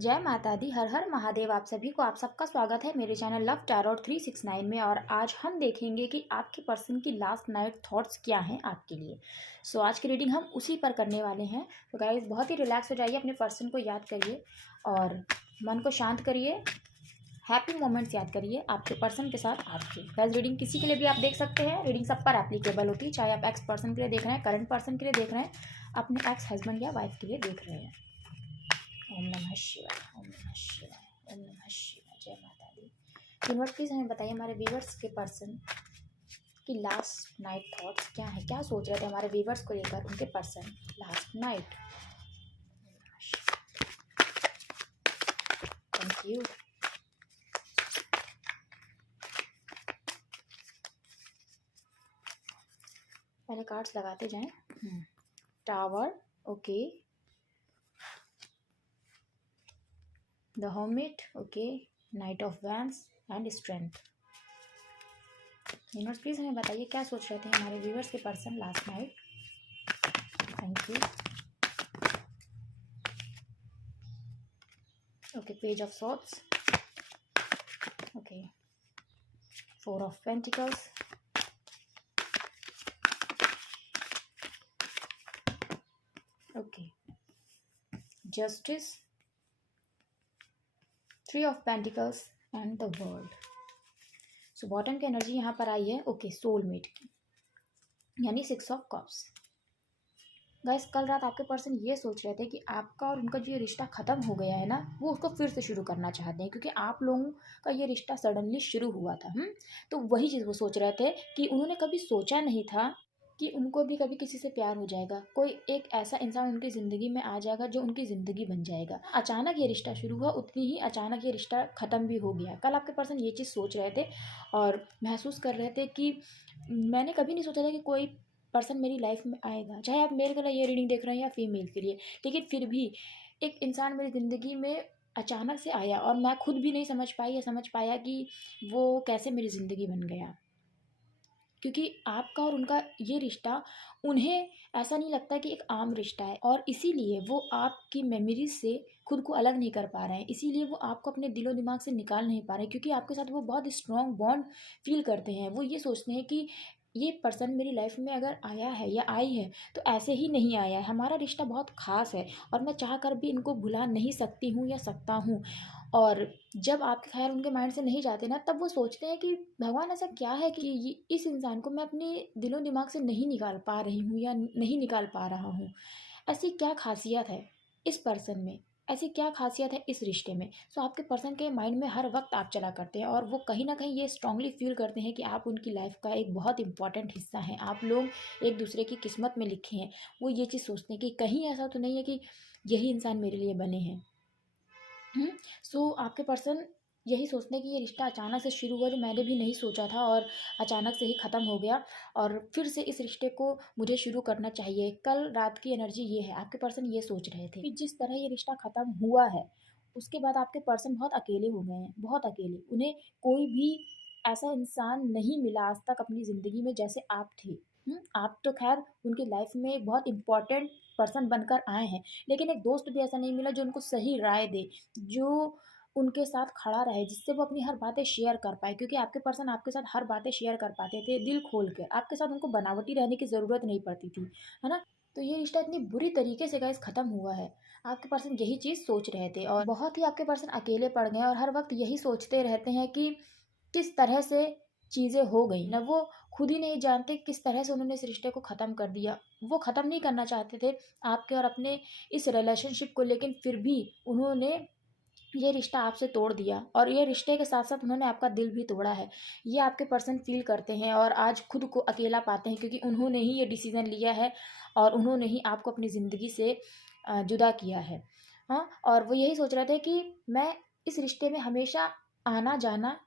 जय माता दी। हर हर महादेव। आप सभी को, आप सबका स्वागत है मेरे चैनल लव टैरोट 369 में। और आज हम देखेंगे कि आपके पर्सन की लास्ट नाइट थॉट्स क्या हैं आपके लिए। आज की रीडिंग हम उसी पर करने वाले हैं। तो गाइस बहुत ही रिलैक्स हो जाइए, अपने पर्सन को याद करिए और मन को शांत करिए, हैप्पी मोमेंट्स याद करिए आपके पर्सन के साथ आपके। गाइस रीडिंग किसी के लिए भी आप देख सकते हैं, रीडिंग सब पर एप्लीकेबल होती है, चाहे आप एक्स पर्सन के लिए देख रहे हैं, करंट पर्सन के लिए देख रहे हैं, अपने एक्स हस्बैंड या वाइफ के लिए देख रहे हैं। ओम नमः शिवाय, ओम नमः शिवाय, ओम नमः शिवाय। जय माता दी। यूनिवर्स प्लीज हमें बताइए हमारे व्यूवर्स के पर्सन की लास्ट नाइट थॉट्स क्या है, क्या सोच रहे थे हमारे व्यूवर्स को लेकर उनके person last night. Thank you. पहले कार्ड्स लगाते जाएं। Tower, okay, the hermit, okay, night of wands and strength. Universe please हमें बताइए क्या सोच रहे थे हमारे व्यूवर्स के person last night. Thank you. Okay, page of swords, okay, four of pentacles, okay, justice, three of pentacles and the world. So bottom की energy यहाँ पर आई है, ओके, सोलमेट की, यानी सिक्स ऑफ कप्स। गाइस कल रात आपके पर्सन ये सोच रहे थे कि आपका और उनका जो ये रिश्ता ख़त्म हो गया है ना, वो उसको फिर से शुरू करना चाहते हैं, क्योंकि आप लोगों का ये रिश्ता सडनली शुरू हुआ था। तो वही चीज़ वो सोच रहे थे कि उन्होंने कभी सोचा नहीं था कि उनको भी कभी किसी से प्यार हो जाएगा, कोई एक ऐसा इंसान उनकी ज़िंदगी में आ जाएगा जो उनकी ज़िंदगी बन जाएगा। अचानक ये रिश्ता शुरू हुआ, उतनी ही अचानक ये रिश्ता ख़त्म भी हो गया। कल आपके पर्सन ये चीज़ सोच रहे थे और महसूस कर रहे थे कि मैंने कभी नहीं सोचा था कि कोई पर्सन मेरी लाइफ में आएगा, चाहे आप मेल के लिए ये रीडिंग देख रहे हैं या फीमेल के लिए, लेकिन फिर भी एक इंसान मेरी ज़िंदगी में अचानक से आया और मैं खुद भी नहीं समझ पाई या समझ पाया कि वो कैसे मेरी ज़िंदगी बन गया। क्योंकि आपका और उनका ये रिश्ता उन्हें ऐसा नहीं लगता कि एक आम रिश्ता है, और इसीलिए वो आपकी मेमोरीज से खुद को अलग नहीं कर पा रहे हैं, इसीलिए वो आपको अपने दिलो दिमाग से निकाल नहीं पा रहे, क्योंकि आपके साथ वो बहुत स्ट्रॉन्ग बॉन्ड फील करते हैं। वो ये सोचते हैं कि ये पर्सन मेरी लाइफ में अगर आया है या आई है तो ऐसे ही नहीं आया है, हमारा रिश्ता बहुत ख़ास है और मैं चाह कर भी इनको भुला नहीं सकती हूँ या सकता हूँ। और जब आपके ख़ैर उनके माइंड से नहीं जाते ना, तब वो सोचते हैं कि भगवान ऐसा क्या है कि इस इंसान को मैं अपने दिलो दिमाग से नहीं निकाल पा रही हूँ या नहीं निकाल पा रहा हूँ। ऐसी क्या खासियत है इस पर्सन में, ऐसी क्या खासियत है इस रिश्ते में। आपके पर्सन के माइंड में हर वक्त आप चला करते हैं और वो कहीं ना कहीं ये स्ट्रांगली फील करते हैं कि आप उनकी लाइफ का एक बहुत इंपॉर्टेंट हिस्सा हैं, आप लोग एक दूसरे की किस्मत में लिखे हैं। वो ये चीज़ सोचते हैं कि कहीं ऐसा तो नहीं है कि यही इंसान मेरे लिए बने हैं। आपके पर्सन यही सोचते हैं कि ये रिश्ता अचानक से शुरू हुआ जो मैंने भी नहीं सोचा था और अचानक से ही ख़त्म हो गया, और फिर से इस रिश्ते को मुझे शुरू करना चाहिए। कल रात की एनर्जी ये है, आपके पर्सन ये सोच रहे थे कि जिस तरह ये रिश्ता ख़त्म हुआ है उसके बाद आपके पर्सन बहुत अकेले हो गए हैं, बहुत अकेले। उन्हें कोई भी ऐसा इंसान नहीं मिला आज तक अपनी ज़िंदगी में जैसे आप थे। आप तो खैर उनकी लाइफ में एक बहुत इम्पॉर्टेंट पर्सन बनकर आए हैं, लेकिन एक दोस्त भी ऐसा नहीं मिला जो उनको सही राय दे, जो उनके साथ खड़ा रहे, जिससे वो अपनी हर बातें शेयर कर पाए, क्योंकि आपके पर्सन आपके साथ हर बातें शेयर कर पाते थे दिल खोल कर। आपके साथ उनको बनावटी रहने की ज़रूरत नहीं पड़ती थी, है ना। तो ये रिश्ता इतनी बुरी तरीके से गाइस ख़त्म हुआ है। आपके पर्सन यही चीज़ सोच रहे थे और बहुत ही आपके पर्सन अकेले पड़ गए और हर वक्त यही सोचते रहते हैं कि किस तरह से चीज़ें हो गई ना, वो खुद ही नहीं जानते किस तरह से उन्होंने इस रिश्ते को ख़त्म कर दिया। वो ख़त्म नहीं करना चाहते थे आपके और अपने इस रिलेशनशिप को, लेकिन फिर भी उन्होंने ये रिश्ता आपसे तोड़ दिया और ये रिश्ते के साथ साथ उन्होंने आपका दिल भी तोड़ा है। ये आपके पर्सन फील करते हैं और आज खुद को अकेला पाते हैं, क्योंकि उन्होंने ही ये डिसीज़न लिया है और उन्होंने ही आपको अपनी ज़िंदगी से जुदा किया है। हाँ, और वो यही सोच रहे थे कि मैं इस रिश्ते में हमेशा आना जाना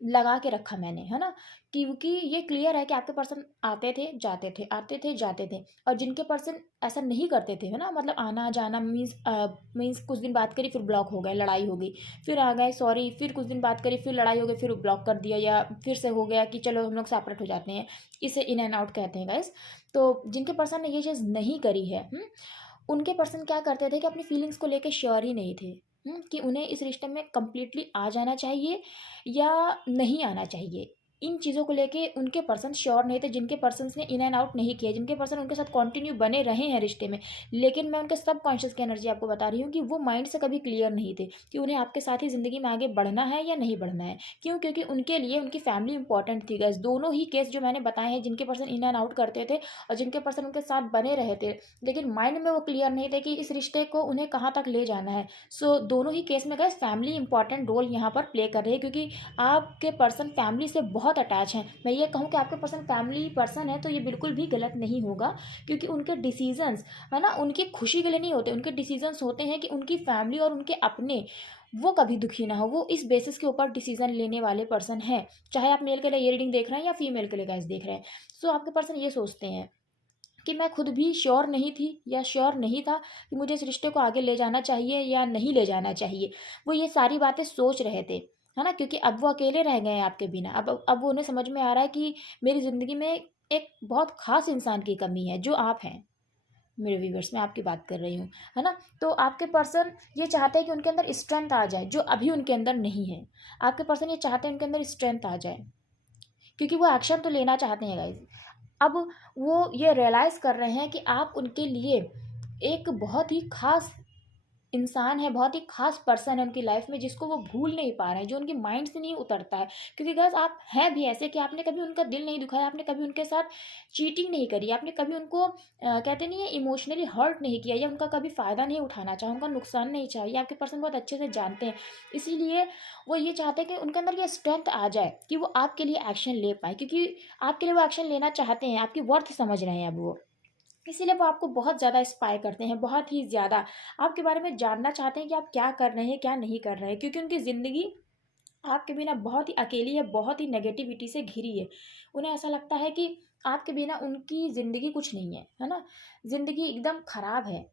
लगा के रखा मैंने, है ना। क्योंकि ये क्लियर है कि आपके पर्सन आते थे जाते थे, आते थे जाते थे, और जिनके पर्सन ऐसा नहीं करते थे, है ना, मतलब आना जाना मीन्स कुछ दिन बात करी फिर ब्लॉक हो गए, लड़ाई हो गई, फिर आ गए सॉरी, फिर कुछ दिन बात करी फिर लड़ाई हो गई, फिर ब्लॉक कर दिया, या फिर से हो गया कि चलो हम लोग सेपरेट हो जाते हैं। इसे इन एंड आउट कहते हैं गाइस। तो जिनके पर्सन ने ये चीज़ नहीं करी है, उनके पर्सन क्या करते थे कि अपनी फीलिंग्स को लेके श्योर ही नहीं थे। कि उन्हें इस रिश्ते में कंप्लीटली आ जाना चाहिए या नहीं आना चाहिए। इन चीज़ों को लेके उनके पर्सन श्योर नहीं थे, जिनके पर्सन्स ने इन एंड आउट नहीं किया, जिनके पर्सन उनके साथ कंटिन्यू बने रहे हैं रिश्ते में। लेकिन मैं उनके सबकॉन्शियस की एनर्जी आपको बता रही हूँ कि वो माइंड से कभी क्लियर नहीं थे कि उन्हें आपके साथ ही ज़िंदगी में आगे बढ़ना है या नहीं बढ़ना है। क्यों? क्योंकि उनके लिए उनकी फैमिली इंपॉर्टेंट थी गाइस। दोनों ही केस जो मैंने बताए हैं, जिनके पर्सन इन एंड आउट करते थे और जिनके पर्सन उनके साथ बने रहे थे, लेकिन माइंड में वो क्लियर नहीं थे कि इस रिश्ते को उन्हें कहाँ तक ले जाना है। सो दोनों ही केस में गाइस फैमिली इंपॉर्टेंट रोल यहाँ पर प्ले कर रही है, क्योंकि आपके पर्सन फैमिली से बहुत अटैच हैं। मैं ये कहूँ कि आपके पर्सन फैमिली पर्सन है तो ये बिल्कुल भी गलत नहीं होगा, क्योंकि उनके डिसीजंस है ना उनकी खुशी के लिए नहीं होते। उनके डिसीजंस होते हैं कि उनकी फैमिली और उनके अपने वो कभी दुखी ना हो। वो इस बेसिस के ऊपर डिसीजन लेने वाले पर्सन हैं। चाहे आप मेल के लिए ये रीडिंग देख रहे हैं या फीमेल के लिए गाइस देख रहे हैं। सो आपके पर्सन ये सोचते हैं कि मैं खुद भी श्योर नहीं थी या श्योर नहीं था कि मुझे इस रिश्ते को आगे ले जाना चाहिए या नहीं ले जाना चाहिए। वो ये सारी बातें सोच रहे थे, है ना, क्योंकि अब वो अकेले रह गए हैं आपके बिना। अब वो उन्हें समझ में आ रहा है कि मेरी ज़िंदगी में एक बहुत ख़ास इंसान की कमी है, जो आप हैं। मेरे व्यूवर्स, मैं आपकी बात कर रही हूँ, है ना। तो आपके पर्सन ये चाहते हैं कि उनके अंदर स्ट्रेंथ आ जाए, जो अभी उनके अंदर नहीं है। आपके पर्सन ये चाहते हैं उनके अंदर स्ट्रेंथ आ जाए, क्योंकि वो एक्शन तो लेना चाहते हैं गाइज। अब वो ये रियलाइज़ कर रहे हैं कि आप उनके लिए एक बहुत ही ख़ास इंसान है, बहुत ही ख़ास पर्सन है उनकी लाइफ में, जिसको वो भूल नहीं पा रहे हैं, जो उनके माइंड से नहीं उतरता है। क्योंकि गाइस आप हैं भी ऐसे कि आपने कभी उनका दिल नहीं दुखाया, आपने कभी उनके साथ चीटिंग नहीं करी, आपने कभी उनको कहते नहीं है इमोशनली हर्ट नहीं किया, या उनका कभी फ़ायदा नहीं उठाना चाहा, उनका नुकसान नहीं चाहा। ये आपके पर्सन बहुत अच्छे से जानते हैं। इसीलिए वो ये चाहते हैं कि उनके अंदर ये स्ट्रेंथ आ जाए कि वो आपके लिए एक्शन ले पाएँ, क्योंकि आपके लिए वो एक्शन लेना चाहते हैं, आपकी वर्थ समझ रहे हैं अब वो। इसीलिए वो आपको बहुत ज़्यादा इंस्पायर करते हैं, बहुत ही ज़्यादा आपके बारे में जानना चाहते हैं कि आप क्या कर रहे हैं, क्या नहीं कर रहे हैं, क्योंकि उनकी ज़िंदगी आपके बिना बहुत ही अकेली है, बहुत ही नेगेटिविटी से घिरी है। उन्हें ऐसा लगता है कि आपके बिना उनकी ज़िंदगी कुछ नहीं है ना? ज़िंदगी एकदम ख़राब है।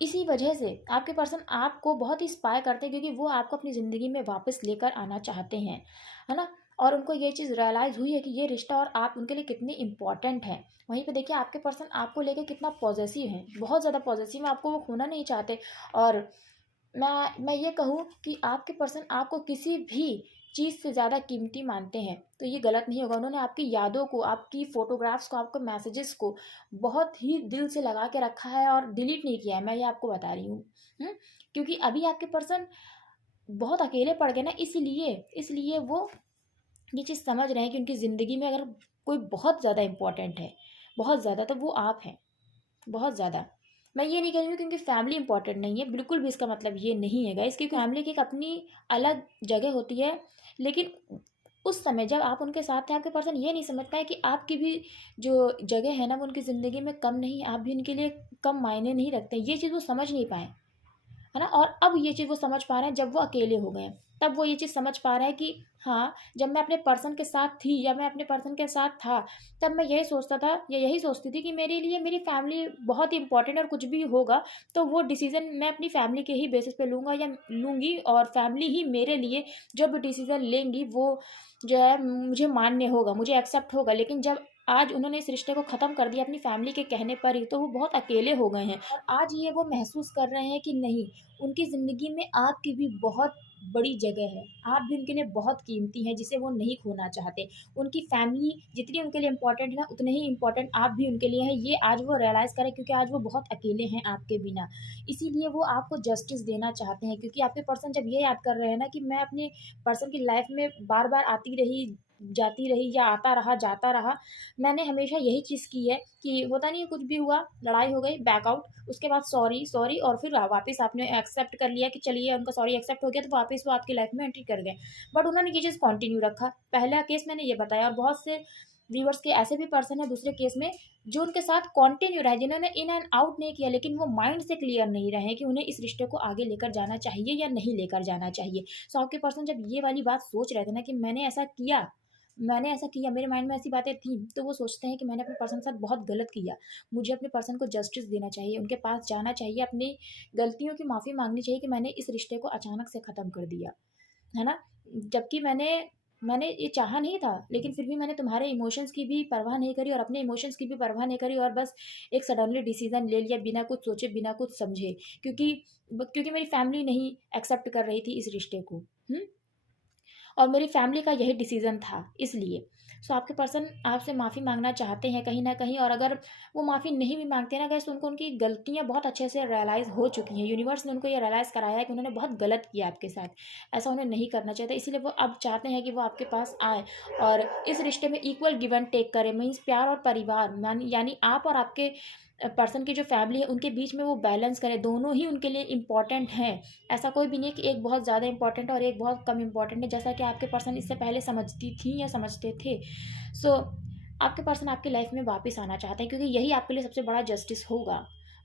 इसी वजह से आपके पर्सन आपको बहुत ही इंस्पायर करते हैं, क्योंकि वो आपको अपनी ज़िंदगी में वापस लेकर आना चाहते हैं, है ना? और उनको ये चीज़ रियलाइज़ हुई है कि ये रिश्ता और आप उनके लिए कितने इम्पोर्टेंट हैं। वहीं पे देखिए आपके पर्सन आपको लेके कितना पॉज़ेसिव हैं, बहुत ज़्यादा पॉज़ेसिव हैं, आपको वो खोना नहीं चाहते। और मैं ये कहूँ कि आपके पर्सन आपको किसी भी चीज़ से ज़्यादा कीमती मानते हैं, तो ये गलत नहीं होगा। उन्होंने आपकी यादों को, आपकी फ़ोटोग्राफ्स को, आपके मैसेजेस को बहुत ही दिल से लगा के रखा है और डिलीट नहीं किया है, मैं ये आपको बता रही हूँ। क्योंकि अभी आपके पर्सन बहुत अकेले पड़ गए ना, इसलिए वो ये चीज़ समझ रहे हैं कि उनकी ज़िंदगी में अगर कोई बहुत ज़्यादा इम्पोर्टेंट है, बहुत ज़्यादा, तो वो आप हैं, बहुत ज़्यादा। मैं ये नहीं कह रही हूँ कि उनकी फैमिली इंपॉर्टेंट नहीं है, बिल्कुल भी इसका मतलब ये नहीं है गाइस, क्योंकि फैमिली की एक अपनी अलग जगह होती है। लेकिन उस समय जब आप उनके साथ थे, आपके पर्सन ये नहीं समझ पाए कि आपकी भी जो जगह है ना, वो उनकी ज़िंदगी में कम नहीं है, आप भी उनके लिए कम मायने नहीं रखते। ये चीज़ वो समझ नहीं पाए, है ना। और अब ये चीज़ वो समझ पा रहे हैं जब वो अकेले हो गए हैं। तब वो ये चीज़ समझ पा रहे हैं कि हाँ, जब मैं अपने पर्सन के साथ थी या मैं अपने पर्सन के साथ था, तब मैं यही सोचता था या यही सोचती थी कि मेरे लिए मेरी फैमिली बहुत ही इंपॉर्टेंट है, और कुछ भी होगा तो वो डिसीज़न मैं अपनी फैमिली के ही बेसिस पे लूँगा या लूँगी, और फैमिली ही मेरे लिए जो भी डिसीज़न लेंगी वो जो है मुझे मान्य होगा, मुझे एक्सेप्ट होगा। लेकिन जब आज उन्होंने इस रिश्ते को ख़त्म कर दिया अपनी फैमिली के कहने पर ही, तो वो बहुत अकेले हो गए हैं। और आज ये वो महसूस कर रहे हैं कि नहीं, उनकी ज़िंदगी में आपकी भी बहुत बड़ी जगह है। आप भी उनके लिए बहुत कीमती हैं, जिसे वो नहीं खोना चाहते। उनकी फैमिली जितनी उनके लिए इम्पोर्टेंट है ना, उतने ही इम्पोर्टेंट आप भी उनके लिए हैं। ये आज वो रियलाइज़ करें, क्योंकि आज वो बहुत अकेले हैं आपके बिना। इसीलिए वो आपको जस्टिस देना चाहते हैं, क्योंकि आपके पर्सन जब ये याद कर रहे हैं ना कि मैं अपने पर्सन की लाइफ़ में बार-बार आती रही, जाती रही, या आता रहा, जाता रहा। मैंने हमेशा यही चीज़ की है कि होता नहीं है, कुछ भी हुआ, लड़ाई हो गई, बैकआउट, उसके बाद सॉरी, सॉरी, और फिर वापस आपने एक्सेप्ट कर लिया कि चलिए उनका सॉरी एक्सेप्ट हो गया, तो वापस वो आपकी लाइफ में एंट्री कर गए। बट उन्होंने ये चीज़ कंटिन्यू रखा। पहला केस मैंने ये बताया, और बहुत से व्यूअर्स के ऐसे भी पर्सन है दूसरे केस में, जो उनके साथ कंटिन्यू रहे, जिन्होंने इन एंड आउट नहीं किया, लेकिन वो माइंड से क्लियर नहीं रहे कि उन्हें इस रिश्ते को आगे लेकर जाना चाहिए या नहीं लेकर जाना चाहिए। सो आपके पर्सन जब ये वाली बात सोच रहे थे ना कि मैंने ऐसा किया, मेरे माइंड में ऐसी बातें थी, तो वो सोचते हैं कि मैंने अपने पर्सन के साथ बहुत गलत किया। मुझे अपने पर्सन को जस्टिस देना चाहिए, उनके पास जाना चाहिए, अपनी गलतियों की माफ़ी माँगनी चाहिए कि मैंने इस रिश्ते को अचानक से ख़त्म कर दिया, है ना? जबकि मैंने मैंने ये चाहा नहीं था, लेकिन फिर भी मैंने तुम्हारे इमोशंस की भी परवाह नहीं करी और अपने इमोशंस की भी परवाह नहीं करी और बस एक सडनली डिसीजन ले लिया बिना कुछ सोचे, बिना कुछ समझे, क्योंकि क्योंकि मेरी फैमिली नहीं एक्सेप्ट कर रही थी इस रिश्ते को। और मेरी फैमिली का यही डिसीज़न था, इसलिए। सो आपके पर्सन आपसे माफ़ी माँगना चाहते हैं कहीं न कहीं, और अगर वो माफ़ी नहीं भी माँगते हैं ना गाइस, तो उनको उनकी गलतियाँ बहुत अच्छे से रियलाइज़ हो चुकी हैं। यूनिवर्स ने उनको ये रियलाइज़ कराया है कि उन्होंने बहुत गलत किया आपके साथ। ऐसा उन्हें नहीं करना चाहिए था, इसीलिए वो अब चाहते हैं कि वो आपके पास आएँ और इस रिश्ते में इक्वल गिव एंड टेक करें। मीन्स प्यार और परिवार यानी आप और आपके पर्सन की जो फैमिली है उनके बीच में वो बैलेंस करें। दोनों ही उनके लिए इम्पॉर्टेंट हैं। ऐसा कोई भी नहीं कि एक बहुत ज़्यादा इम्पोर्टेंट है और एक बहुत कम इम्पोर्टेंट है, जैसा कि आपके पर्सन इससे पहले समझती थी या समझते थे। सो आपके पर्सन आपकी लाइफ में वापस आना चाहते हैं, क्योंकि यही आपके लिए सबसे बड़ा जस्टिस होगा,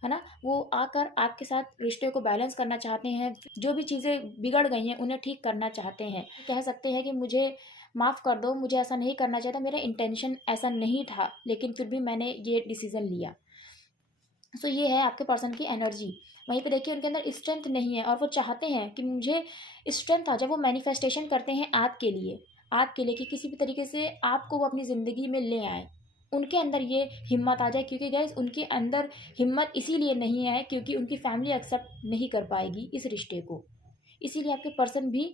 है ना? वो आकर आपके साथ रिश्ते को बैलेंस करना चाहते हैं, जो भी चीज़ें बिगड़ गई हैं उन्हें ठीक करना चाहते हैं। कह सकते हैं कि मुझे माफ़ कर दो, मुझे ऐसा नहीं करना चाहिए था, मेरा इंटेंशन ऐसा नहीं था, लेकिन फिर भी मैंने ये डिसीज़न लिया। सो ये है आपके पर्सन की एनर्जी। वहीं पे देखिए उनके अंदर स्ट्रेंथ नहीं है और वो चाहते हैं कि मुझे स्ट्रेंथ आ जाए। वो मैनिफेस्टेशन करते हैं आपके लिए कि किसी भी तरीके से आपको वो अपनी ज़िंदगी में ले आए। उनके अंदर ये हिम्मत आ जाए, क्योंकि गाइस उनके अंदर हिम्मत इसीलिए नहीं है क्योंकि उनकी फैमिली एक्सेप्ट नहीं कर पाएगी इस रिश्ते को। इसीलिए आपके पर्सन भी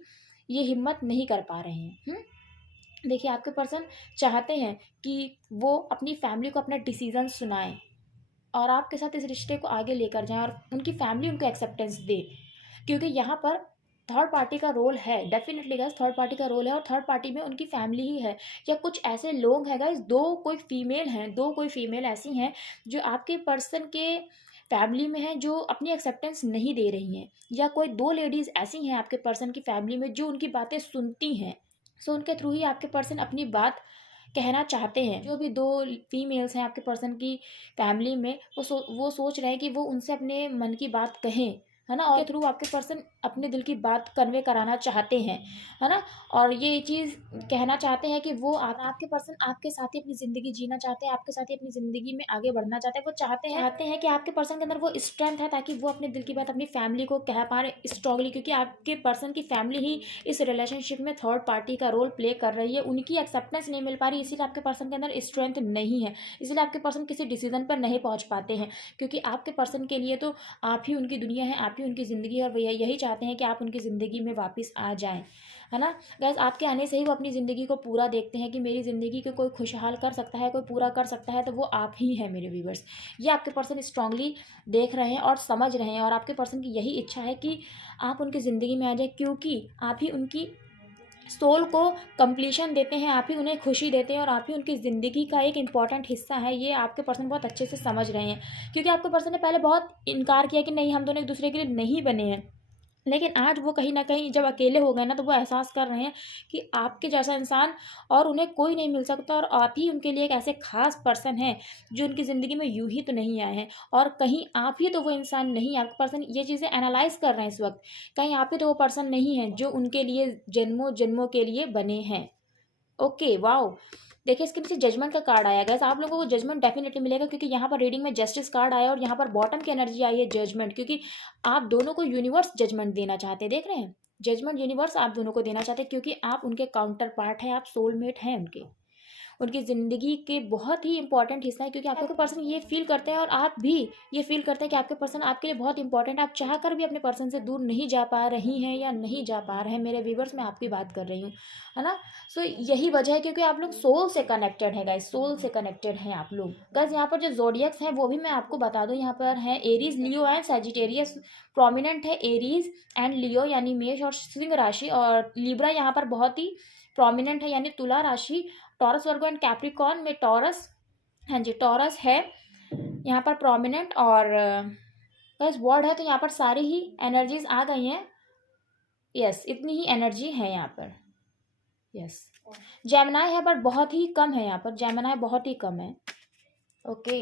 ये हिम्मत नहीं कर पा रहे हैं। देखिए आपके पर्सन चाहते हैं कि वो अपनी फैमिली को अपना डिसीज़न सुनाएँ और आपके साथ इस रिश्ते को आगे लेकर जाएँ और उनकी फैमिली उनको एक्सेप्टेंस दे। क्योंकि यहाँ पर थर्ड पार्टी का रोल है, डेफ़िनिटली गाइस थर्ड पार्टी का रोल है और थर्ड पार्टी में उनकी फैमिली ही है या कुछ ऐसे लोग हैं गाइस, 2 कोई फीमेल ऐसी हैं जो आपके पर्सन के फैमिली में हैं, जो अपनी एक्सेप्टेंस नहीं दे रही हैं, या कोई 2 लेडीज़ ऐसी हैं आपके पर्सन की फैमिली में जो उनकी बातें सुनती हैं। सो उनके थ्रू ही आपके पर्सन अपनी बात कहना चाहते हैं। जो भी 2 फीमेल्स हैं आपके पर्सन की फैमिली में, वो सोच रहे हैं कि वो उनसे अपने मन की बात कहें, है ना? और के थ्रू आपके पर्सन अपने दिल की बात कन्वे कराना चाहते हैं, है ना? और ये चीज़ कहना चाहते हैं कि वो आपके पर्सन आपके साथ ही अपनी ज़िंदगी जीना चाहते हैं, आपके साथ ही अपनी ज़िंदगी में आगे बढ़ना चाहते हैं। वो चाहते हैं कि आपके पर्सन के अंदर वो स्ट्रेंथ है ताकि वो अपने दिल की बात अपनी फैमिली को कह पाएँ स्ट्रांगली, क्योंकि आपके पर्सन की फैमिली ही इस रिलेशनशिप में थर्ड पार्टी का रोल प्ले कर रही है। उनकी एक्सेप्टेंस नहीं मिल पा रही, इसीलिए आपके पर्सन के अंदर स्ट्रेंथ नहीं है। इसलिए आपके पर्सन किसी डिसीजन पर नहीं पहुंच पाते हैं, क्योंकि आपके पर्सन के लिए तो आप ही उनकी दुनिया है, आप ही उनकी ज़िंदगी है और वो यही चाहते हैं कि आप उनकी ज़िंदगी में वापस आ जाएं, है ना? गाइस आपके आने से ही वो अपनी ज़िंदगी को पूरा देखते हैं कि मेरी ज़िंदगी को कोई खुशहाल कर सकता है, कोई पूरा कर सकता है, तो वो आप ही हैं मेरे व्यूवर्स। ये आपके पर्सन स्ट्रांगली देख रहे हैं और समझ रहे हैं और आपके पर्सन की यही इच्छा है कि आप उनकी ज़िंदगी में आ जाए, क्योंकि आप ही उनकी सोल को कंप्लीशन देते हैं, आप ही उन्हें खुशी देते हैं और आप ही उनकी ज़िंदगी का एक इम्पॉर्टेंट हिस्सा है। ये आपके पर्सन बहुत अच्छे से समझ रहे हैं, क्योंकि आपके पर्सन ने पहले बहुत इनकार किया कि नहीं, हम दोनों एक दूसरे के लिए नहीं बने हैं। लेकिन आज वो कहीं न कहीं जब अकेले हो गए ना, तो वो एहसास कर रहे हैं कि आपके जैसा इंसान और उन्हें कोई नहीं मिल सकता और आप ही उनके लिए एक ऐसे ख़ास पर्सन हैं, जो उनकी ज़िंदगी में यूँ ही तो नहीं आए हैं और कहीं आप ही तो वो इंसान नहीं है। आपका पर्सन ये चीज़ें एनालाइज़ कर रहे हैं इस वक़्त, कहीं आप ही तो वो पर्सन नहीं हैं, जो उनके लिए जन्मों-जन्मों के लिए बने हैं। Okay, wow! देखिए इसके नीचे जजमेंट का कार्ड आया। गाइस आप लोगों को जजमेंट डेफिनेटली मिलेगा, क्योंकि यहाँ पर रीडिंग में जस्टिस कार्ड आया और यहाँ पर बॉटम की एनर्जी आई है जजमेंट, क्योंकि आप दोनों को यूनिवर्स जजमेंट देना चाहते हैं। देख रहे हैं? जजमेंट यूनिवर्स आप दोनों को देना चाहते हैं, क्योंकि आप उनके काउंटर पार्ट हैं, आप सोलमेट हैं उनके। उनकी ज़िंदगी के बहुत ही इंपॉर्टेंट हिस्सा है, क्योंकि आपके पर्सन ये फील करते हैं और आप भी ये फील करते हैं कि आपके पर्सन आपके लिए बहुत इंपॉर्टेंट है। आप चाह कर भी अपने पर्सन से दूर नहीं जा पा रही हैं या नहीं जा पा रहे हैं। मेरे व्यूवर्स, मैं आपकी बात कर रही हूँ, है ना? सो यही वजह है, क्योंकि आप लोग सोल से कनेक्टेड हैं गाइस, सोल से कनेक्टेड हैं आप लोग। गाइस यहाँ पर जो ज़ोडिएक्स हैं वो भी मैं आपको बता दूँ, यहाँ पर हैं Aries, Leo and Sagittarius. Prominent है एरीज एंड लियो यानी मेष और सिंह राशि, और लिब्रा यहाँ पर बहुत ही प्रोमिनेंट है यानी तुला राशि। टॉरस, वर्गो एंड कैप्रिकॉर्न में टॉरस, हाँ जी टॉरस है यहाँ पर प्रोमिनेंट। और बस वर्ड है तो यहाँ पर सारी ही एनर्जीज आ गई हैं। यस, इतनी ही एनर्जी है यहाँ पर। यस, जेमिनाई यहाँ पर बहुत ही कम है, यहाँ पर जेमिनाई बहुत ही कम है। ओके,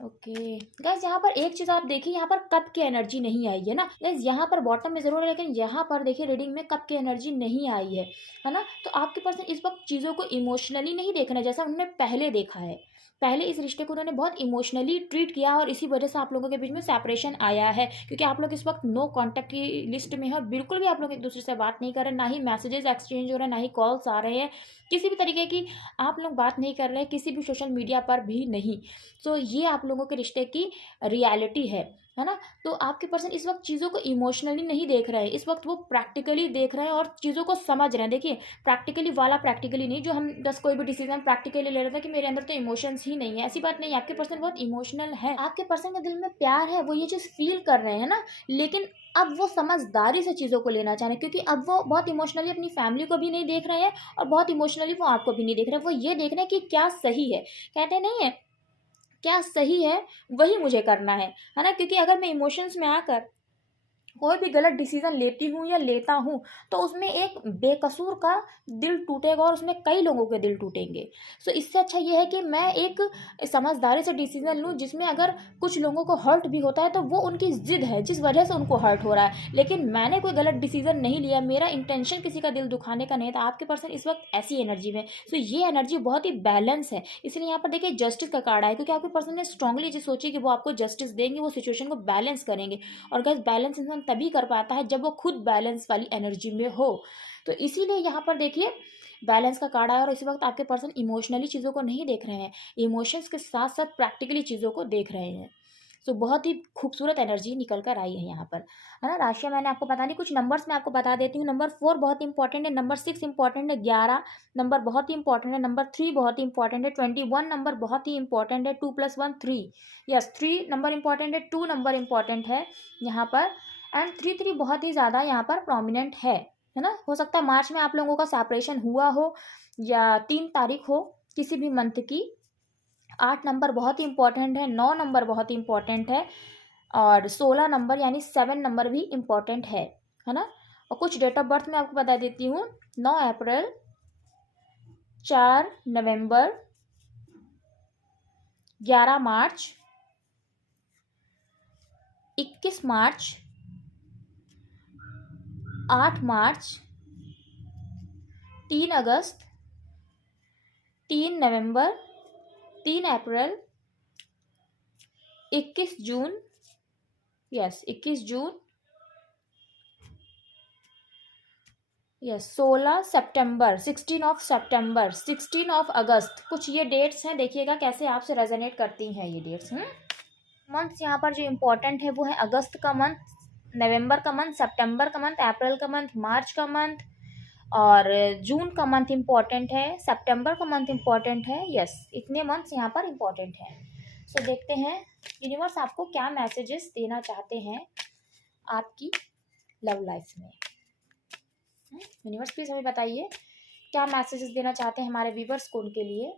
ओके गाइज, यहाँ पर एक चीज़ आप देखिए, यहाँ पर कप की एनर्जी नहीं आई है ना गाइज, यहाँ पर बॉटम में ज़रूर है, लेकिन यहाँ पर देखिए रीडिंग में कप की एनर्जी नहीं आई है ना। तो आपके पर्सन इस वक्त चीज़ों को इमोशनली नहीं देखना है जैसा उन्होंने पहले देखा है। पहले इस रिश्ते को उन्होंने बहुत इमोशनली ट्रीट किया और इसी वजह से आप लोगों के बीच में सेपरेशन आया है, क्योंकि आप लोग इस वक्त नो कांटेक्ट की लिस्ट में है और बिल्कुल भी आप लोग एक दूसरे से बात नहीं कर रहे, ना ही मैसेजेस एक्सचेंज हो रहे हैं, ना ही कॉल्स आ रहे हैं, किसी भी तरीके की आप लोग बात नहीं कर रहे हैं, किसी भी सोशल मीडिया पर भी नहीं। सो ये आप लोगों के रिश्ते की रियलिटी है ना। तो आपके पर्सन इस वक्त चीज़ों को इमोशनली नहीं देख रहे हैं, इस वक्त वो प्रैक्टिकली देख रहे हैं और चीज़ों को समझ रहे हैं। देखिए प्रैक्टिकली वाला प्रैक्टिकली नहीं, जो हम बस कोई भी डिसीजन प्रैक्टिकली ले रहे थे कि मेरे अंदर तो इमोशंस ही नहीं है, ऐसी बात नहीं है। आपके पर्सन बहुत इमोशनल है, आपके पर्सन के दिल में प्यार है, वो ये चीज़ फील कर रहे हैं ना, लेकिन अब वो समझदारी से चीज़ों को लेना चाह रहे हैं, क्योंकि अब वो बहुत इमोशनली अपनी फैमिली को भी नहीं देख रहे हैं और बहुत इमोशनली वो आपको भी नहीं देख रहे हैं। वो ये देख रहे हैं कि क्या सही है, कहते नहीं है क्या सही है वही मुझे करना है ना। क्योंकि अगर मैं इमोशंस में आकर कोई भी गलत डिसीजन लेती हूँ या लेता हूँ तो उसमें एक बेकसूर का दिल टूटेगा और उसमें कई लोगों के दिल टूटेंगे। सो इससे अच्छा ये है कि मैं एक समझदारी से डिसीजन लूँ जिसमें अगर कुछ लोगों को हर्ट भी होता है तो वो उनकी ज़िद है जिस वजह से उनको हर्ट हो रहा है, लेकिन मैंने कोई गलत डिसीजन नहीं लिया, मेरा इंटेंशन किसी का दिल दुखाने का नहीं था। आपके पर्सन इस वक्त ऐसी एनर्जी में, सो ये एनर्जी बहुत ही बैलेंस है, इसलिए यहाँ पर देखिए जस्टिस का कार्ड आया, क्योंकि आपके पर्सन ने स्ट्रांगली जो सोची कि वो आपको जस्टिस देंगे, वो सिचुएशन को बैलेंस करेंगे। और गैस बैलेंस इंसान तभी कर पाता है जब वो खुद बैलेंस वाली एनर्जी में हो। तो इसीलिए यहाँ पर देखिए बैलेंस का कार्ड आया और इस वक्त आपके पर्सन इमोशनली चीज़ों को नहीं देख रहे हैं, इमोशंस के साथ साथ प्रैक्टिकली चीज़ों को देख रहे हैं। सो बहुत ही खूबसूरत एनर्जी निकल कर आई है यहाँ पर, है ना। राशियाँ मैंने आपको बता दी, कुछ नंबर्स मैं आपको बता देती हूँ। नंबर 4 बहुत इंपॉर्टेंट है, नंबर 6 इंपॉर्टेंट है, 11 नंबर बहुत ही इंपॉर्टेंट है, नंबर 3 बहुत ही इंपॉर्टेंट है, 21 नंबर बहुत ही इंपॉर्टेंट है, 2+1 3, यस 3 नंबर इंपॉर्टेंट है, 2 नंबर इंपॉर्टेंट है यहाँ पर, एंड 3 बहुत ही ज़्यादा यहाँ पर प्रोमिनेंट है ना। हो सकता है मार्च में आप लोगों का सेपरेशन हुआ हो या 3 तारीख हो किसी भी मंथ की। 8 नंबर बहुत ही इंपॉर्टेंट है, 9 नंबर बहुत ही इंपॉर्टेंट है और 16 नंबर यानी 7 नंबर भी इंपॉर्टेंट है ना। और कुछ डेट ऑफ बर्थ मैं आपको बता देती हूँ। 9 अप्रैल, 4 नवंबर, 11 मार्च, 21 मार्च, 8 मार्च, 3 अगस्त, 3 नवंबर, 3 अप्रैल, 21 जून, यस 21 जून, यस 16 सितंबर, 16 ऑफ सितंबर, 16 ऑफ अगस्त। कुछ ये डेट्स हैं, देखिएगा कैसे आपसे रेजोनेट करती हैं ये डेट्स। मंथ्स यहाँ पर जो इम्पोर्टेंट है वो है अगस्त का मंथ, नवंबर का मंथ, सितंबर का मंथ, अप्रैल का मंथ, मार्च का मंथ और जून का मंथ इम्पॉर्टेंट है, सितंबर का मंथ इम्पॉर्टेंट है। यस इतने मंथ्स यहाँ पर इम्पॉर्टेंट हैं। सो देखते हैं यूनिवर्स आपको क्या मैसेजेस देना चाहते हैं आपकी लव लाइफ में। यूनिवर्स प्लीज़ हमें बताइए क्या मैसेजेस देना चाहते हैं हमारे व्यूवर्स को उनके लिए।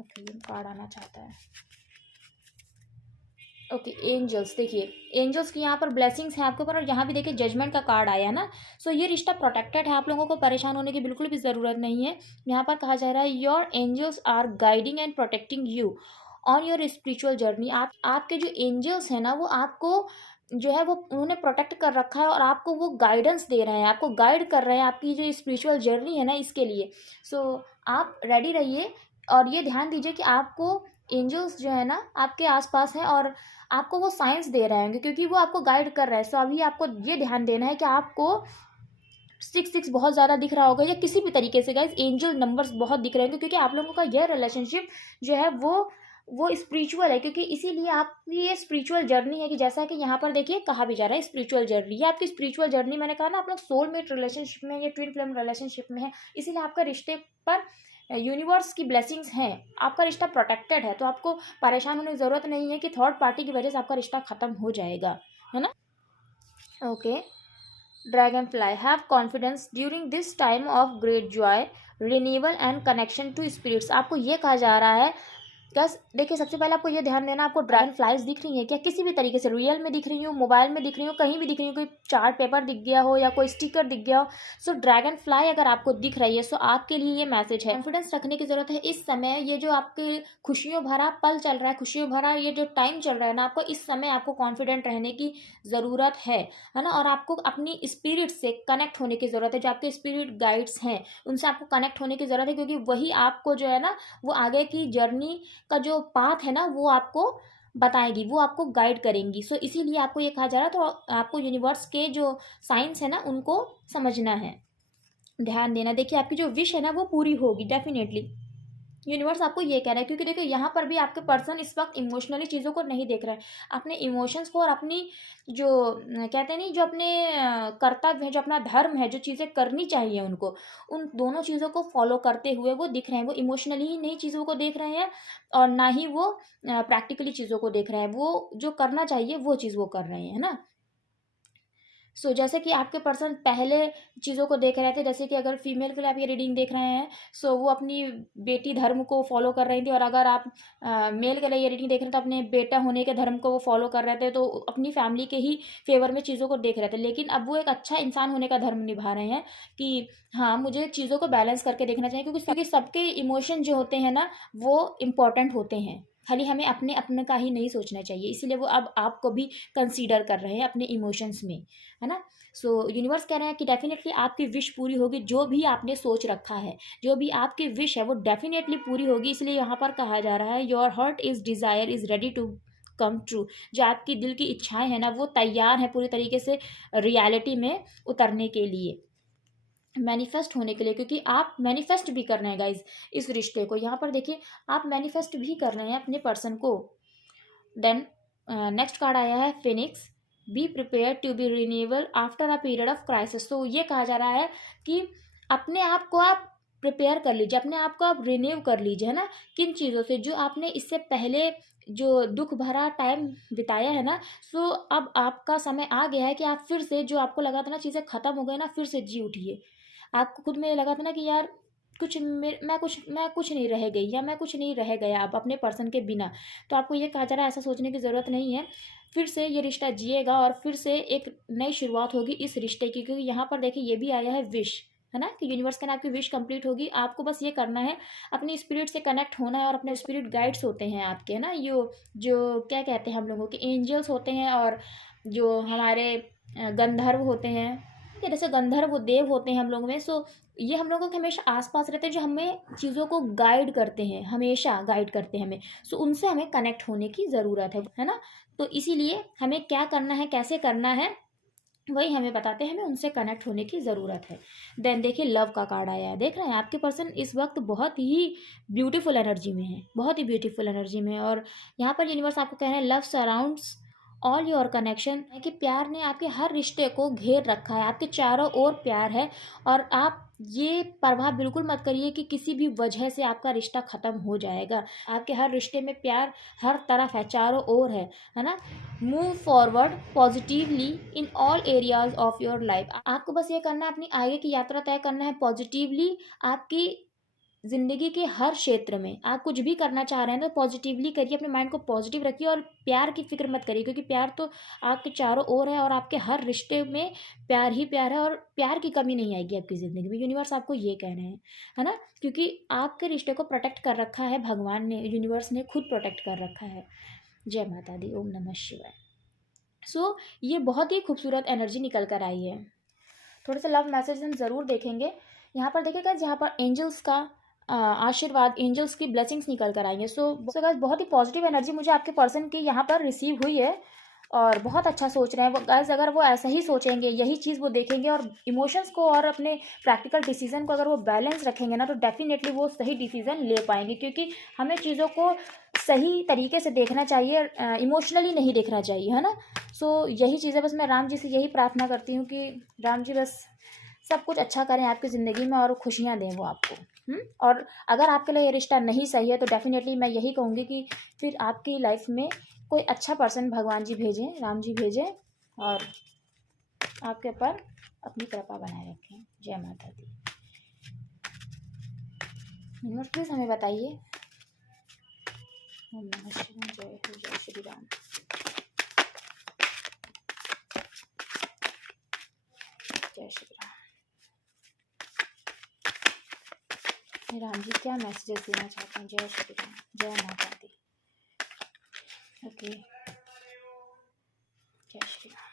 ओके कार्ड आना चाहता है। ओके एंजल्स, देखिए एंजल्स की यहाँ पर ब्लेसिंग्स हैं आपके ऊपर और यहाँ भी देखिए जजमेंट का कार्ड आया ना। सो ये रिश्ता प्रोटेक्टेड है, आप लोगों को परेशान होने की बिल्कुल भी ज़रूरत नहीं है। यहाँ पर कहा जा रहा है your angels are guiding and protecting you on your spiritual journey. आपके जो एंजल्स हैं ना वो आपको जो है वो उन्होंने प्रोटेक्ट कर रखा है और आपको वो गाइडेंस दे रहे हैं, आपको गाइड कर रहे हैं आपकी जो स्पिरिचुअल जर्नी है ना इसके लिए। सो आप रेडी रहिए और ये ध्यान दीजिए कि आपको एंजल्स जो है ना आपके आसपास हैं और आपको वो साइंस दे रहे होंगे क्योंकि वो आपको गाइड कर रहे हैं। सो अभी आपको ये ध्यान देना है कि आपको 6 बहुत ज़्यादा दिख रहा होगा या किसी भी तरीके से गाइज एंजल नंबर्स बहुत दिख रहे होंगे क्योंकि आप लोगों का यह रिलेशनशिप जो है वो स्पिरिचुअल है, क्योंकि इसीलिए आपकी ये स्पिरिचुअल जर्नी है कि जैसा कि यहाँ पर देखिए कहा भी जा रहा है स्पिरिचुअल जर्नी है आपकी। स्पिरिचुअल जर्नी मैंने कहा ना आप लोग सोलमेट रिलेशनशिप में या ट्विन फ्लेम रिलेशनशिप में है, इसीलिए आपका रिश्ते पर यूनिवर्स की ब्लेसिंग्स हैं, आपका रिश्ता प्रोटेक्टेड है। तो आपको परेशान होने की ज़रूरत नहीं है कि थर्ड पार्टी की वजह से आपका रिश्ता ख़त्म हो जाएगा, है ना। Okay dragonfly have confidence during this time of great joy renewal and connection to spirits. आपको ये कहा जा रहा है बस देखिए, सबसे पहले आपको ये ध्यान देना, आपको ड्रैगन फ्लाइज दिख रही हैं क्या, किसी भी तरीके से, रियल में दिख रही हो, मोबाइल में दिख रही हो, कहीं भी दिख रही हो, कोई चार्ट पेपर दिख गया हो या कोई स्टिकर दिख गया हो, सो ड्रैगन फ्लाई अगर आपको दिख रही है, सो आपके लिए ये मैसेज है। कॉन्फिडेंस रखने की ज़रूरत है इस समय। ये जो आपके खुशियों भरा पल चल रहा है, खुशियों भरा ये जो टाइम चल रहा है ना, आपको इस समय आपको कॉन्फिडेंट रहने की ज़रूरत है ना। और आपको अपनी स्पिरिट से कनेक्ट होने की ज़रूरत है। जो आपके स्पिरिट गाइड्स हैं उनसे आपको कनेक्ट होने की ज़रूरत है, क्योंकि वही आपको जो है ना, वो आगे की जर्नी का जो पाथ है ना, वो आपको बताएगी, वो आपको गाइड करेंगी। सो इसीलिए आपको ये कहा जा रहा है। तो आपको यूनिवर्स के जो साइंस है ना, उनको समझना है, ध्यान देना। देखिए, आपकी जो विश है ना, वो पूरी होगी डेफिनेटली। यूनिवर्स आपको ये कह रहा है, क्योंकि देखो यहाँ पर भी आपके पर्सन इस वक्त इमोशनली चीज़ों को नहीं देख रहे हैं। अपने इमोशंस को और अपनी जो कहते हैं नहीं, जो अपने कर्तव्य है, जो अपना धर्म है, जो चीज़ें करनी चाहिए उनको, उन दोनों चीज़ों को फॉलो करते हुए वो दिख रहे हैं। वो इमोशनली ही नहीं चीज़ों को देख रहे हैं और ना ही वो प्रैक्टिकली चीज़ों को देख रहे हैं। वो जो करना चाहिए वो चीज़ वो कर रहे हैं, है ना। जैसे कि आपके पर्सन पहले चीज़ों को देख रहे थे, जैसे कि अगर फीमेल के लिए आप ये रीडिंग देख रहे हैं, वो अपनी बेटी धर्म को फॉलो कर रही थी। और अगर आप मेल के लिए ये रीडिंग देख रहे थे, तो अपने बेटा होने के धर्म को वो फॉलो कर रहे थे, तो अपनी फैमिली के ही फेवर में चीज़ों को देख रहे थे। लेकिन अब वो एक अच्छा इंसान होने का धर्म निभा रहे हैं कि हाँ, मुझे चीज़ों को बैलेंस करके देखना चाहिए, क्योंकि सबके इमोशन जो होते हैं ना, वो इम्पॉर्टेंट होते हैं। खाली हमें अपने अपने का ही नहीं सोचना चाहिए। इसीलिए वो अब आपको भी कंसीडर कर रहे हैं अपने इमोशंस में, है ना। यूनिवर्स कह रहे हैं कि डेफिनेटली आपकी विश पूरी होगी। जो भी आपने सोच रखा है, जो भी आपकी विश है, वो डेफिनेटली पूरी होगी। इसलिए यहाँ पर कहा जा रहा है, your heart is desire is ready to come true. जो आपकी दिल की इच्छाएं हैं ना, वो तैयार है पूरी तरीके से रियलिटी में उतरने के लिए, मैनिफेस्ट होने के लिए। क्योंकि आप मैनिफेस्ट भी कर रहे हैं गाइज इस रिश्ते को। यहाँ पर देखिए, आप मैनिफेस्ट भी कर रहे हैं अपने पर्सन को। देन नेक्स्ट कार्ड आया है phoenix. Be prepare to be renewable after a period of crisis. तो ये कहा जा रहा है कि अपने आप को आप प्रिपेयर कर लीजिए, अपने आप को आप रिन्यू कर लीजिए, है ना। किन चीज़ों से, जो आपने इससे पहले जो दुख भरा टाइम बिताया है ना, अब आपका समय आ गया है कि आप फिर से, जो आपको लगा था ना चीज़ें ख़त्म हो गई ना, फिर से जी उठिए। आपको खुद में लगा था ना कि यार मैं कुछ नहीं रह गई, या मैं कुछ नहीं रह गया अब अपने पर्सन के बिना। तो आपको ये कहा जा रहा है, ऐसा सोचने की ज़रूरत नहीं है। फिर से ये रिश्ता जिएगा और फिर से एक नई शुरुआत होगी इस रिश्ते की। क्योंकि यहाँ पर देखिए, ये भी आया है विश, है ना, कि यूनिवर्स के ना आपकी विश कंप्लीट होगी। आपको बस ये करना है, अपनी स्पिरिट से कनेक्ट होना है। और अपने स्पिरिट गाइड्स होते हैं आपके, है ना, जो क्या कहते हैं हम लोगों के एंजल्स होते हैं, और जो हमारे गंधर्व होते हैं, ठीक है, जैसे गंधर्व वो देव होते हैं हम लोगों में। ये हम लोगों के हमेशा आसपास रहते हैं, जो हमें चीज़ों को गाइड करते हैं, हमेशा गाइड करते हैं हमें। उनसे हमें कनेक्ट होने की ज़रूरत है ना। तो इसीलिए हमें क्या करना है, कैसे करना है, वही हमें बताते हैं। हमें उनसे कनेक्ट होने की ज़रूरत है। देन देखिए, लव का कार्ड आया है। देख रहे हैं, आपके पर्सन इस वक्त बहुत ही ब्यूटीफुल एनर्जी में है, बहुत ही ब्यूटीफुल एनर्जी में है। और यहाँ पर यूनिवर्स आपको कह रहे हैं, love surrounds all your connection, है कि प्यार ने आपके हर रिश्ते को घेर रखा है, आपके चारों ओर प्यार है। और आप ये परवाह बिल्कुल मत करिए कि किसी भी वजह से आपका रिश्ता ख़त्म हो जाएगा। आपके हर रिश्ते में प्यार हर तरफ है, चारों ओर है ना। Move forward positively in all areas of your life. आपको बस ये करना है, अपनी आगे की यात्रा तय करना है पॉजिटिवली। आपकी ज़िंदगी के हर क्षेत्र में आप कुछ भी करना चाह रहे हैं तो पॉजिटिवली करिए, अपने माइंड को पॉजिटिव रखिए। और प्यार की फिक्र मत करिए, क्योंकि प्यार तो आपके चारों ओर है, और आपके हर रिश्ते में प्यार ही प्यार है, और प्यार की कमी नहीं आएगी आपकी ज़िंदगी में। यूनिवर्स आपको ये कह रहे हैं, है ना, क्योंकि आपके रिश्ते को प्रोटेक्ट कर रखा है भगवान ने, यूनिवर्स ने खुद प्रोटेक्ट कर रखा है। जय माता दी, ओम नमः शिवाय। ये बहुत ही खूबसूरत एनर्जी निकल कर आई है। थोड़े से लव मैसेज हम ज़रूर देखेंगे। यहाँ पर देखिएगा, जहाँ पर एंजल्स का आशीर्वाद, एंजल्स की ब्लेसिंग्स निकल कर आई है। गाइस, बहुत ही पॉजिटिव एनर्जी मुझे आपके पर्सन की यहाँ पर रिसीव हुई है, और बहुत अच्छा सोच रहे हैं वो गाइस। अगर वो ऐसा ही सोचेंगे, यही चीज़ वो देखेंगे, और इमोशंस को और अपने प्रैक्टिकल डिसीजन को अगर वो बैलेंस रखेंगे ना, तो डेफिनेटली वो सही डिसीजन ले पाएंगे। क्योंकि हमें चीज़ों को सही तरीके से देखना चाहिए, इमोशनली नहीं देखना चाहिए, है ना। यही चीज़ें बस मैं राम जी से यही प्रार्थना करती हूँ कि राम जी बस सब कुछ अच्छा करें आपकी ज़िंदगी में, और खुशियाँ दें वो आपको। और अगर आपके लिए ये रिश्ता नहीं सही है, तो डेफिनेटली मैं यही कहूँगी कि फिर आपकी लाइफ में कोई अच्छा पर्सन भगवान जी भेजें, राम जी भेजें, और आपके ऊपर अपनी कृपा बनाए रखें। जय माता दी। यूनिवर्स प्लीज़ हमें बताइए ओम नमः शिवाय। जय हो, जय श्री राम। जय श्री राम। राम जी क्या मैसेजेस देना चाहते हैं? जय श्री राम, जय माता दी। ओके, जय Shri Ram.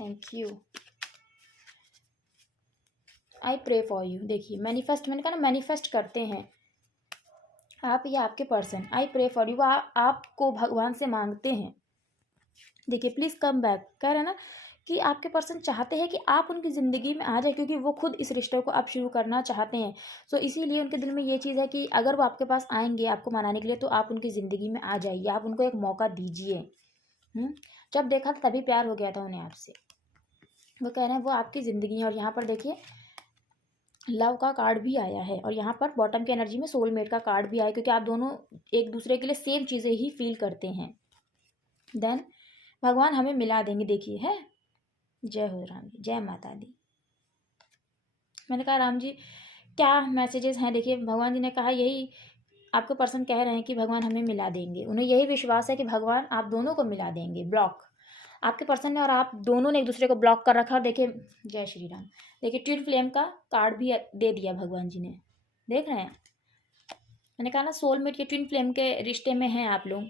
Thank you. I pray for you. देखिए मैनिफेस्ट, मैंने कहा ना मैनिफेस्ट करते हैं आप या आपके person. I pray for you, आपको भगवान से मांगते हैं। देखिए प्लीज़ कम बैक, कह रहे हैं ना कि आपके पर्सन चाहते हैं कि आप उनकी ज़िंदगी में आ जाए, क्योंकि वो खुद इस रिश्ते को अब शुरू करना चाहते हैं। सो इसीलिए उनके दिल में ये चीज़ है कि अगर वो आपके पास आएंगे आपको मनाने के लिए, तो आप उनकी ज़िंदगी में आ जाइए, आप उनको एक मौका दीजिए। जब देखा था तभी प्यार हो गया था उन्हें आपसे। वो कह रहे हैं वो आपकी ज़िंदगी है। और यहाँ पर देखिए लव का कार्ड भी आया है, और यहाँ पर बॉटम की एनर्जी में सोलमेट का कार्ड भी आया, क्योंकि आप दोनों एक दूसरे के लिए सेम चीज़ें ही फील करते हैं। देन भगवान हमें मिला देंगे। देखिए है, जय हो राम जी, जय माता दी। मैंने कहा राम जी क्या मैसेजेस हैं? देखिए भगवान जी ने कहा यही आपके पर्सन कह रहे हैं कि भगवान हमें मिला देंगे। उन्हें यही विश्वास है कि भगवान आप दोनों को मिला देंगे। ब्लॉक आपके पर्सन ने और आप दोनों ने एक दूसरे को ब्लॉक कर रखा। देखिए जय श्री राम। देखिए ट्विन फ्लेम का कार्ड भी दे दिया भगवान जी ने, देख रहे हैं। मैंने कहा ना सोलमेट के ट्विन फ्लेम के रिश्ते में हैं आप लोग।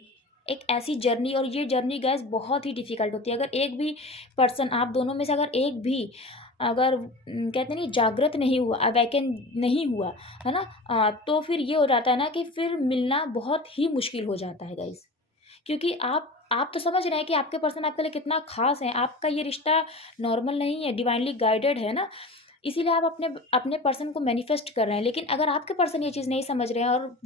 एक ऐसी जर्नी, और ये जर्नी गैस बहुत ही डिफिकल्ट होती है। अगर एक भी पर्सन आप दोनों में से अगर एक भी अगर कहते नहीं जागृत नहीं हुआ, अवेकन नहीं हुआ है ना, तो फिर ये हो जाता है ना कि फिर मिलना बहुत ही मुश्किल हो जाता है गाइस। क्योंकि आप तो समझ रहे हैं कि आपके पर्सन आपके लिए कितना खास है। आपका ये रिश्ता नॉर्मल नहीं है, डिवाइनली गाइडेड है ना। इसीलिए आप अपने अपने पर्सन को मैनिफेस्ट कर रहे हैं। लेकिन अगर आपके पर्सन ये चीज़ नहीं समझ रहे हैं, और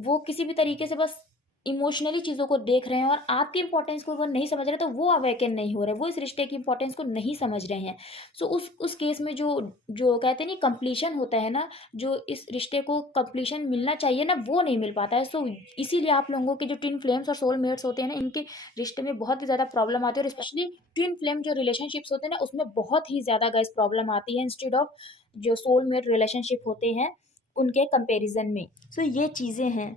वो किसी भी तरीके से बस इमोशनली चीज़ों को देख रहे हैं, और आपकी इंपॉर्टेंस को वो नहीं समझ रहे, तो वो अवेकन नहीं हो रहे, वो इस रिश्ते की इंपॉर्टेंस को नहीं समझ रहे हैं। सो उस केस में जो जो कहते हैं नहीं कंप्लीशन होता है ना, जो इस रिश्ते को कंप्लीशन मिलना चाहिए ना, वो नहीं मिल पाता है। सो इसीलिए आप लोगों के जो ट्विन फ्लेम्स और सोलमेट्स होते हैं ना, इनके रिश्ते में बहुत ही ज़्यादा प्रॉब्लम आती है। और स्पेशली ट्विन फ्लेम जो रिलेशनशिप्स होते हैं ना, उसमें बहुत ही ज़्यादा गाइस प्रॉब्लम आती है, इंस्टेड ऑफ जो सोलमेट रिलेशनशिप होते हैं उनके कंपैरिजन में। सो ये चीज़ें हैं,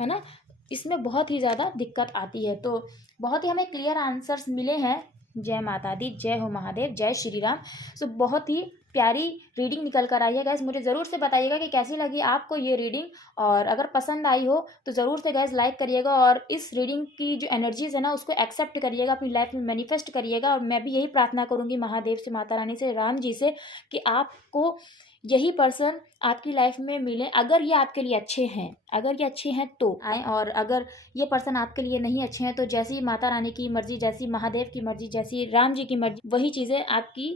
है ना, इसमें बहुत ही ज़्यादा दिक्कत आती है। तो बहुत ही हमें क्लियर आंसर्स मिले हैं। जय माता दी, जय हो महादेव, जय श्री राम। सो बहुत ही प्यारी रीडिंग निकल कर आई है गैस। मुझे ज़रूर से बताइएगा कि कैसी लगी आपको ये रीडिंग, और अगर पसंद आई हो तो ज़रूर से गैस लाइक करिएगा, और इस रीडिंग की जो एनर्जीज है ना उसको एक्सेप्ट करिएगा, अपनी लाइफ में मैनिफेस्ट करिएगा। और मैं भी यही प्रार्थना करूँगी महादेव से, माता रानी से, राम जी से, कि आपको यही पर्सन आपकी लाइफ में मिले। अगर ये आपके लिए अच्छे हैं, अगर ये अच्छे हैं तो आए, और अगर ये पर्सन आपके लिए नहीं अच्छे हैं तो जैसी माता रानी की मर्जी, जैसी महादेव की मर्जी, जैसी राम जी की मर्जी, वही चीज़ें आपकी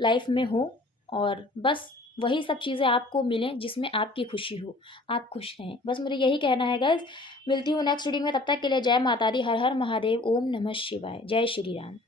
लाइफ में हो, और बस वही सब चीज़ें आपको मिलें जिसमें आपकी खुशी हो, आप खुश रहें। बस मुझे यही कहना है गाइज। मिलती हूँ नेक्स्ट रीडिंग में, तब तक के लिए जय माता दी, हर हर महादेव, ओम नमः शिवाय, जय श्री राम।